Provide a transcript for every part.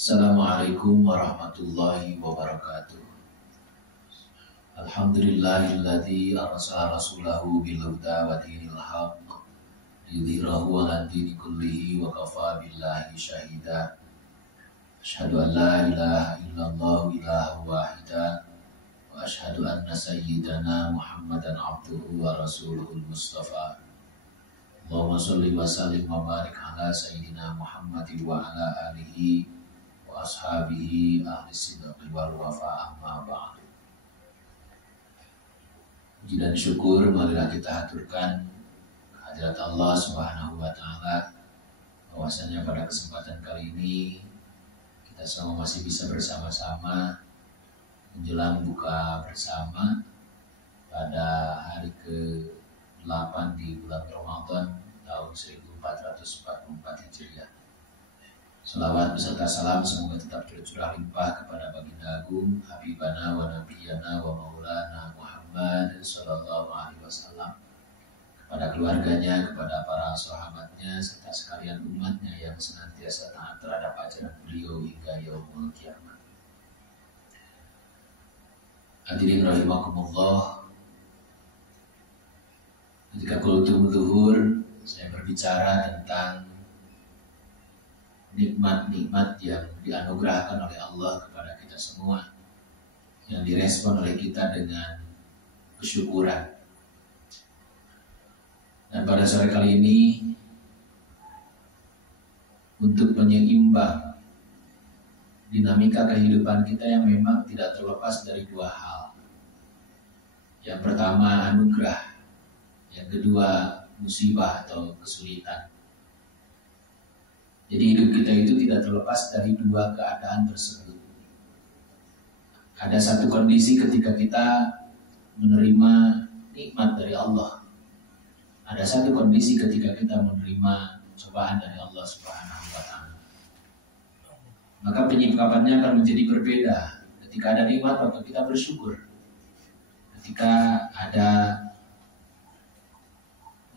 Assalamualaikum warahmatullahi wabarakatuh. Alhamdulillahilladzi arsala rasulahu bil huda wa dinil haqq liyudhhirahu 'ala dini kullihi wa kafa billahi syahida. Asyhadu an la ilaha illallah ilahun wahida wa asyhadu anna sayyidana Muhammadan abduhu wa rasuluhul mustafa. Allahumma sholli wa sallim wa barik ala sayyidina Muhammadin wa ala alihi wa ashabihi ahli sidqi wal wafa, amma ba'du. Puji dan syukur marilah kita haturkan kehadirat Allah Subhanahu wa taala, bahwasanya pada kesempatan kali ini kita semua masih bisa bersama-sama menjelang buka bersama pada hari ke-8 di bulan Ramadan tahun 1444 Hijriah. Salawat beserta salam semoga tetap tercurah limpah kepada baginda agung Habibana wa Nabiyana wa Maulana Muhammad sallallahu alaihi wasallam, kepada keluarganya, kepada para sahabatnya, serta sekalian umatnya yang senantiasa taat terhadap ajaran beliau hingga yaumul kiamat. Hadirin rahimakumullah, ketika kultum zuhur saya berbicara tentang nikmat-nikmat yang dianugerahkan oleh Allah kepada kita semua, yang direspon oleh kita dengan kesyukuran. Dan pada sore kali ini, untuk penyeimbang dinamika kehidupan kita yang memang tidak terlepas dari dua hal. Yang pertama anugerah, yang kedua musibah atau kesulitan. Jadi hidup kita itu tidak terlepas dari dua keadaan tersebut. Ada satu kondisi ketika kita menerima nikmat dari Allah. Ada satu kondisi ketika kita menerima cobaan dari Allah Subhanahu wa taala. Maka penyikapannya akan menjadi berbeda. Ketika ada nikmat maka kita bersyukur. Ketika ada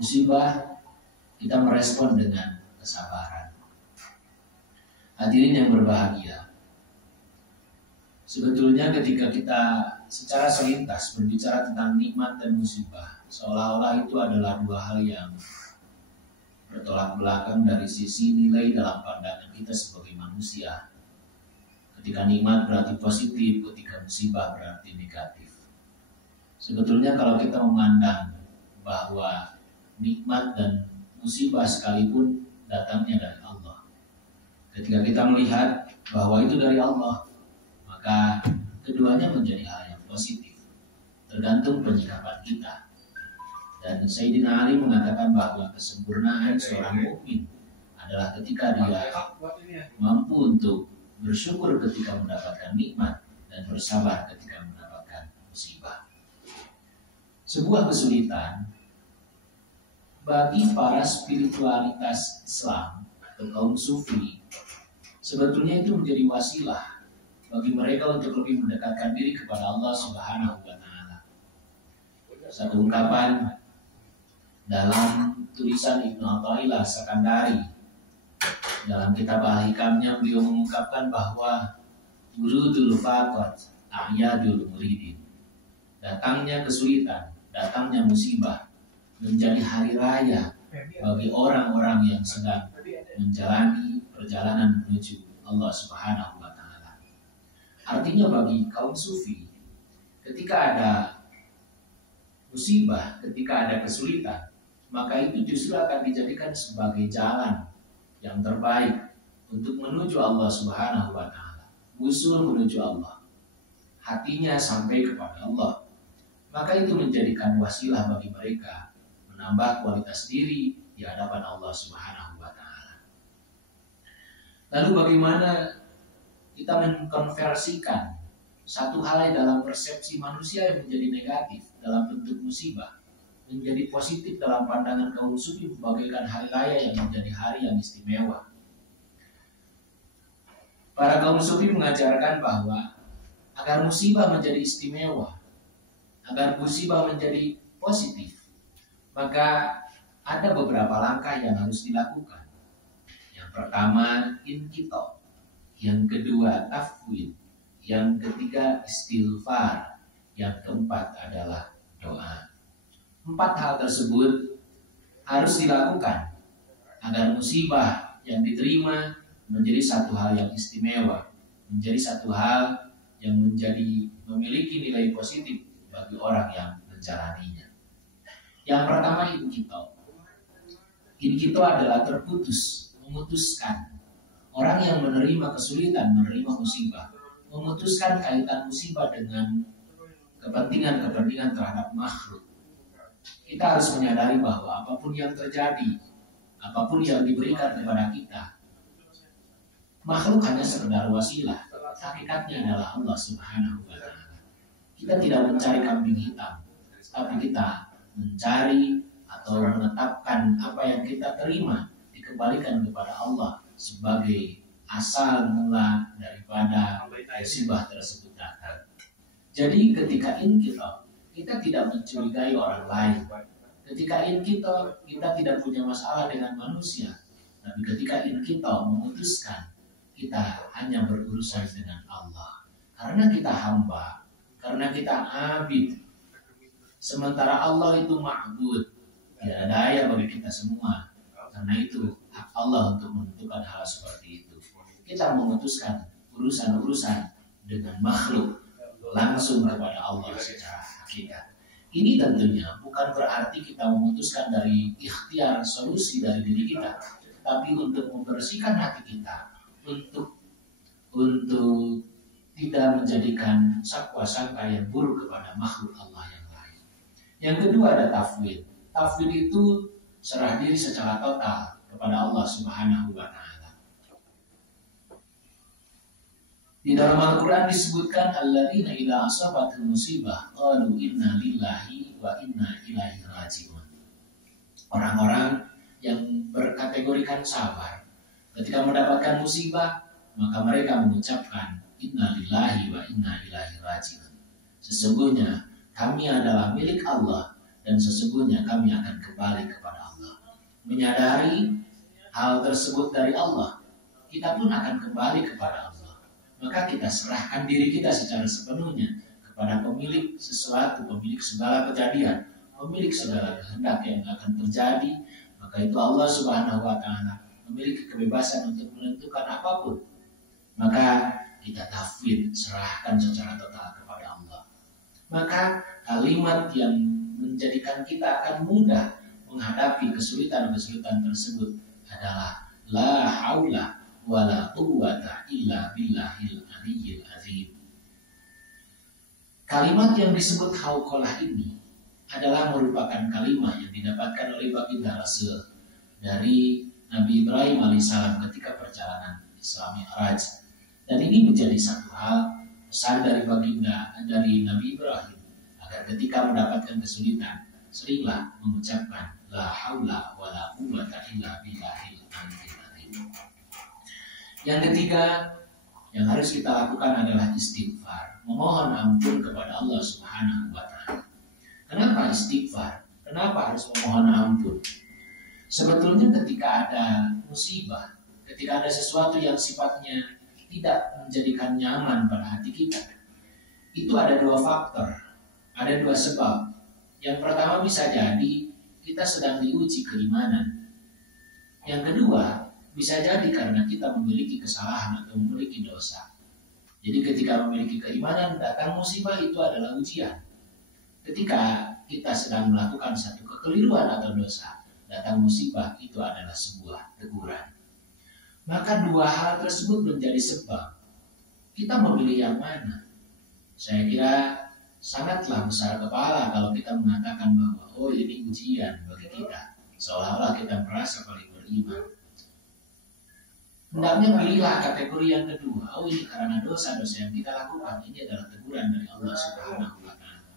musibah kita merespon dengan kesabaran. Hadirin yang berbahagia, sebetulnya ketika kita secara selintas berbicara tentang nikmat dan musibah, seolah-olah itu adalah dua hal yang bertolak belakang dari sisi nilai dalam pandangan kita sebagai manusia. Ketika nikmat berarti positif, ketika musibah berarti negatif. Sebetulnya kalau kita memandang bahwa nikmat dan musibah sekalipun datangnya dari Allah, ketika kita melihat bahwa itu dari Allah, maka keduanya menjadi hal yang positif, tergantung penyikapan kita. Dan Sayyidina Ali mengatakan bahwa kesempurnaan seorang mukmin adalah ketika dia mampu untuk bersyukur ketika mendapatkan nikmat dan bersabar ketika mendapatkan musibah. Sebuah kesulitan bagi para spiritualitas Islam atau kaum sufi, sebetulnya itu menjadi wasilah bagi mereka untuk lebih mendekatkan diri kepada Allah Subhanahu wa taala. Satu ungkapan dalam tulisan Ibnu Athaillah Sakandari dalam kitab Al-Hikamnya, beliau mengungkapkan bahwa wurudul faqat a'yadul muridin. Datangnya kesulitan, datangnya musibah menjadi hari raya bagi orang-orang yang sedang menjalani perjalanan menuju Allah Subhanahu wa taala. Artinya bagi kaum sufi, ketika ada musibah, ketika ada kesulitan, maka itu justru akan dijadikan sebagai jalan yang terbaik untuk menuju Allah Subhanahu wa taala. Usul menuju Allah, hatinya sampai kepada Allah. Maka itu menjadikan wasilah bagi mereka menambah kualitas diri di hadapan Allah Subhanahu wa taala. Lalu bagaimana kita mengkonversikan satu hal yang dalam persepsi manusia yang menjadi negatif dalam bentuk musibah menjadi positif dalam pandangan kaum sufi, membagaikan hari raya yang menjadi hari yang istimewa. Para kaum sufi mengajarkan bahwa agar musibah menjadi istimewa, agar musibah menjadi positif, maka ada beberapa langkah yang harus dilakukan. Yang pertama, inqita. yang kedua tafwid, yang ketiga istighfar, yang keempat adalah doa. 4 hal tersebut harus dilakukan agar musibah yang diterima menjadi satu hal yang istimewa, menjadi satu hal yang memiliki nilai positif bagi orang yang menjalaninya. Yang pertama inkito. Inkito adalah memutuskan. Orang yang menerima kesulitan, menerima musibah, memutuskan kaitan musibah dengan kepentingan-kepentingan terhadap makhluk. Kita harus menyadari bahwa apapun yang terjadi, apapun yang diberikan kepada kita, makhluk hanya sekedar wasilah. Hakikatnya adalah Allah Subhanahu wa Ta'ala. Kita tidak mencari kambing hitam, tapi kita mencari atau menetapkan apa yang kita terima dikembalikan kepada Allah sebagai asal mula daripada musibah tersebut datang. Jadi ketika kita tidak mencurigai orang lain. Ketika kita tidak punya masalah dengan manusia. Tapi ketika kita memutuskan, kita hanya berurusan dengan Allah. Karena kita hamba, karena kita abid. Sementara Allah itu ma'bud. Tidak ada daya bagi kita semua. Karena itu hak Allah untuk menentukan hal seperti itu. Kita memutuskan urusan-urusan dengan makhluk langsung kepada Allah secara hakikat. Ini tentunya bukan berarti kita memutuskan dari ikhtiar solusi dari diri kita, tapi untuk membersihkan hati kita, untuk tidak menjadikan sangka yang buruk kepada makhluk Allah yang lain. Yang kedua ada tafwid. Tafwid itu serah diri secara total kepada Allah Subhanahu wa Ta'ala. Di dalam Al-Quran disebutkan alladzina idza asabathum musibah qalu inna lillahi wa inna ilaihi raji'un. Orang-orang yang berkategorikan sabar ketika mendapatkan musibah, maka mereka mengucapkan inna lillahi wa inna ilaihi raji'un. Sesungguhnya kami adalah milik Allah dan sesungguhnya kami akan kembali kepada Allah. Menyadari hal tersebut dari Allah, kita pun akan kembali kepada Allah. Maka kita serahkan diri kita secara sepenuhnya kepada pemilik sesuatu, pemilik segala kejadian, pemilik segala kehendak yang akan terjadi. Maka itu Allah Subhanahu wa Ta'ala memiliki kebebasan untuk menentukan apapun. Maka kita tafwid, serahkan secara total kepada Allah. Maka kalimat yang menjadikan kita akan mudah menghadapi kesulitan-kesulitan tersebut adalah la haula wala quwwata illa billahil aliyyil azim. Kalimat yang disebut hauqalah ini adalah merupakan kalimat yang didapatkan oleh baginda Rasul dari Nabi Ibrahim alaihissalam ketika perjalanan Isra Mi'raj. Dan ini menjadi satu hal pesan dari Nabi Ibrahim agar ketika mendapatkan kesulitan seringlah mengucapkan la haula wala quwwata illa billahil aliyyil azim. Yang ketiga yang harus kita lakukan adalah istighfar, memohon ampun kepada Allah Subhanahu wa Ta'ala. Kenapa istighfar? Kenapa harus memohon ampun? Sebetulnya ketika ada musibah, ketika ada sesuatu yang sifatnya tidak menjadikan nyaman pada hati kita, itu ada 2 faktor, ada 2 sebab. Yang pertama bisa jadi kita sedang diuji keimanan. Yang kedua bisa jadi karena kita memiliki kesalahan atau memiliki dosa. Jadi ketika memiliki keimanan datang musibah itu adalah ujian. Ketika kita sedang melakukan satu kekeliruan atau dosa, datang musibah itu adalah sebuah teguran. Maka 2 hal tersebut menjadi sebab kita memilih yang mana. Saya kira sangatlah besar kepala kalau kita mengatakan bahwa oh ini ujian bagi kita, seolah-olah kita merasa paling beriman. Hendaknya pilihlah kategori yang kedua. Oh ini karena dosa-dosa yang kita lakukan, ini adalah teguran dari Allah Subhanahu wa Ta'ala.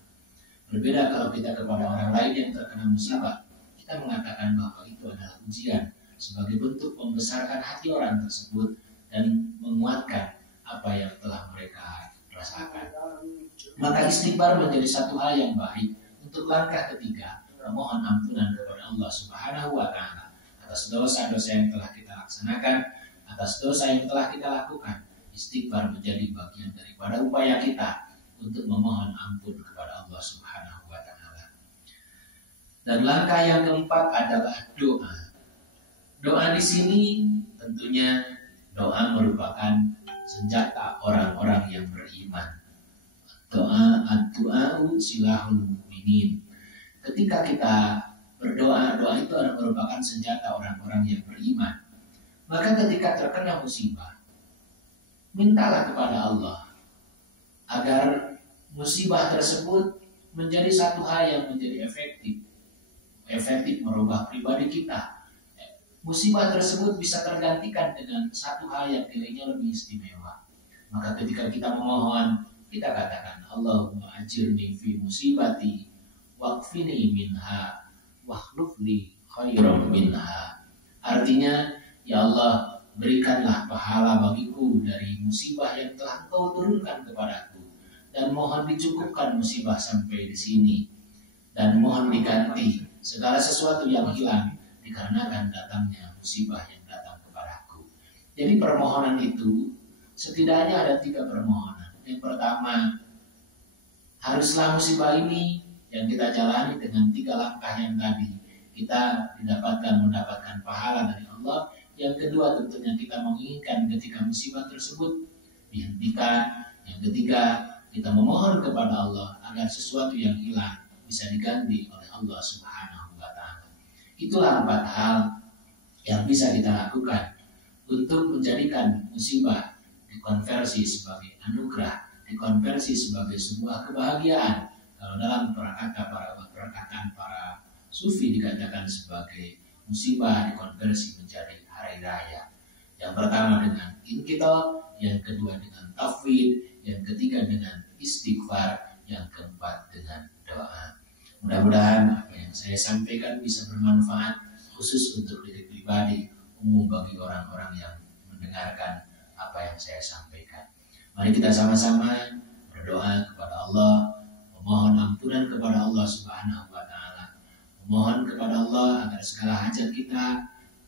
Berbeda kalau kita kepada orang lain yang terkena musibah, kita mengatakan bahwa itu adalah ujian sebagai bentuk membesarkan hati orang tersebut dan menguatkan apa yang telah mereka rasakan. Maka istighfar menjadi satu hal yang baik untuk langkah ketiga, memohon ampunan kepada Allah Subhanahu wa Ta'ala atas dosa-dosa yang telah kita laksanakan, atas dosa yang telah kita lakukan, istighfar menjadi bagian daripada upaya kita untuk memohon ampun kepada Allah Subhanahu wa taala. Dan langkah yang keempat adalah doa. Doa di sini tentunya doa merupakan senjata orang-orang yang beriman. Doa silahul mukminin. Ketika kita berdoa, doa itu merupakan senjata orang-orang yang beriman. Maka ketika terkena musibah, mintalah kepada Allah agar musibah tersebut menjadi satu hal yang menjadi efektif merubah pribadi kita. Musibah tersebut bisa tergantikan dengan satu hal yang nilainya lebih istimewa. Maka ketika kita memohon, kita katakan Allahumma ajirni fi musibati waqfini minha wakhlufli khairan minha. Artinya, ya Allah, berikanlah pahala bagiku dari musibah yang telah Engkau turunkan kepadaku, dan mohon dicukupkan musibah sampai di sini, dan mohon diganti segala sesuatu yang hilang dikarenakan datangnya musibah yang datang kepadaku. Jadi permohonan itu setidaknya ada 3 permohonan. Yang pertama, haruslah musibah ini yang kita jalani dengan 3 langkah yang tadi, kita mendapatkan pahala dari Allah. Yang kedua, tentunya kita menginginkan ketika musibah tersebut dihentikan. Yang ketiga, kita memohon kepada Allah agar sesuatu yang hilang bisa diganti oleh Allah Subhanahu wa taala. Itulah 4 hal yang bisa kita lakukan untuk menjadikan musibah dikonversi sebagai anugerah, dikonversi sebagai sebuah kebahagiaan. Kalau dalam perkataan para sufi dikatakan sebagai musibah dikonversi menjadi hari raya. Yang pertama dengan inqita, yang kedua dengan tafwid, yang ketiga dengan istighfar, yang keempat dengan doa. Mudah-mudahan apa yang saya sampaikan bisa bermanfaat khusus untuk diri pribadi, umum bagi orang-orang yang mendengarkan apa yang saya sampaikan. Mari kita sama-sama berdoa kepada Allah, memohon ampunan kepada Allah Subhanahu wa taala, memohon kepada Allah agar segala hajat kita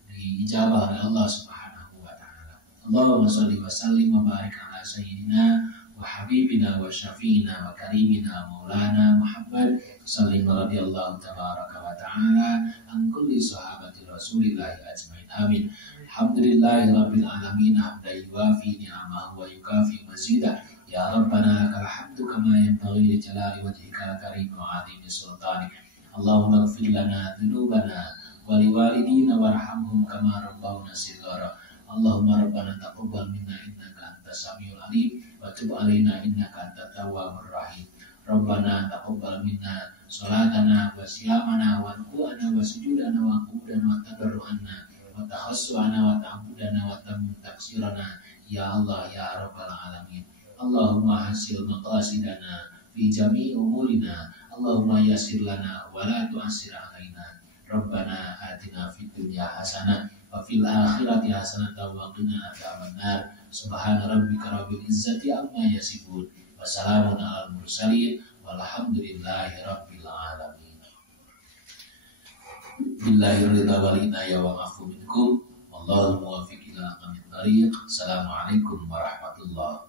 diijabah oleh Allah Subhanahu wa taala. Allahumma shalli wa sallim wa barik ala sayyidina wa habibina wa syafiina wa karimina maulana Muhammad sallallahu radhiyallahu tabaraka wa ta'ala an kulli sahabati Rasulillah ajmain. Amin. Alhamdulillahi rabbil alamin, hamdan yuwafi ni'amahu wa yukafi mazidah. Ya Rabbana lakal hamdu kama yanbaghi li jalali wajhika karim wa 'azimi sultanik. Allahumma ighfir lana dhunubana wa liwalidina warhamhum kama rabbawna shighara. Allahumma rabbana taqabbal minna innaka antas samiul alim wa tub alaina innaka antat tawwabur rahim. Rabbana taqabbal minna salatana wa siyamana wa ruku'ana wa sujudana wa qudana wa tadarru'ana wa tahassuana wa ta'budana wa taksirana ya Allah ya rabbal alamin. Allahumma hasil maqasidana fi jami'i umurina. Allahumma yassir lana wa la tu'assir alaina. Rabbana atina fid dunya hasanah wa fil akhirati hasanah wa qina adzabannar. Subhana rabbika rabbil izzati amma yasifun wa salamun alal mursalin walhamdulillahi rabbil alamin. Billahi ridha wal inaya wa afu minkum wallahu muwaffiq ila aqwamit thariq. Assalamualaikum warahmatullahi